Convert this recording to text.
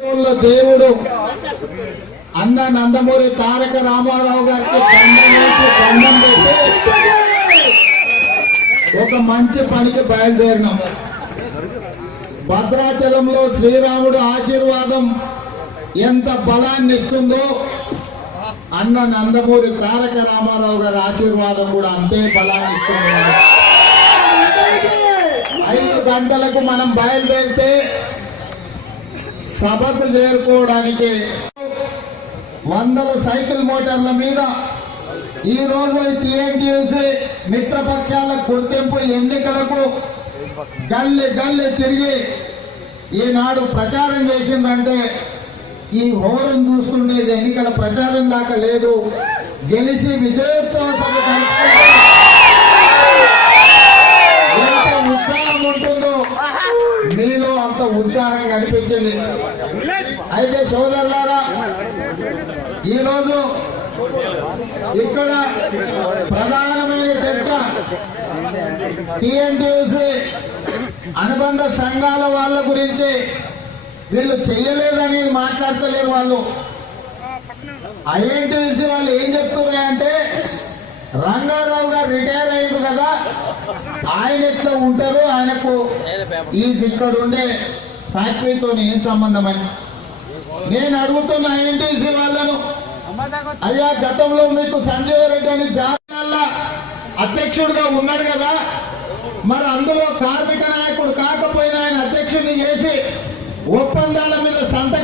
దేవుడు అన్న నందమూరి తారక రామారావు గారికి దండం పెట్టి ఒక మంచి పనికి బయలుదేరినాం. భద్రాచలంలో శ్రీరాముడు ఆశీర్వాదం ఎంత బలాన్ని ఇస్తుందో అన్న నందమూరి తారక రామారావు గారి ఆశీర్వాదం కూడా అంతే బలాన్ని ఇస్తుంది. 5 గంటలకు మనం బయలుదేరితే సభకు చేరుకోవడానికి వందల సైకిల్ మోటార్ల మీద ఈ రోజు టీఎన్టీయూసీ మిత్రపక్షాల గుర్తింపు ఎన్నికలకు గల్లీ గల్లీ తిరిగి ఈనాడు ప్రచారం చేసిందంటే ఈ హోరం చూసుకునేది ఎన్నికల ప్రచారం దాకా లేదు. గెలిచి విజయోత్సవ సభ ఎంత ఉత్సాహం ఉంటుందో మీలో అంత ఉత్సాహం కనిపించింది. అయితే సోదరులారా, ఈరోజు ఇక్కడ ప్రధానమైన చర్చ టీఎన్టీయూసీ అనుబంధ సంఘాల వాళ్ళ గురించి. వీళ్ళు చెయ్యలేదని మాట్లాడతలేరు. వాళ్ళు ఐఎన్టీయూసీ వాళ్ళు ఏం చెప్తున్నారంటే రంగారావు గారు రిటైర్ అయ్యారు కదా, ఆయన ఎట్లా ఉంటారు, ఆయనకు ఈ ఇక్కడ ఉండే ఫ్యాక్టరీతో ఏం సంబంధం అని నేను అడుగుతున్న ఐఎన్టీయూసీ వాళ్ళను, అయ్యా గతంలో మీకు సంజయ్ రెడ్డి అని జాతీయ అధ్యక్షుడిగా ఉన్నాడు కదా, మరి అందులో కార్మిక నాయకుడు కాకపోయినా ఆయన అధ్యక్షుడిని చేసి ఒప్పందాల మీద సంతకం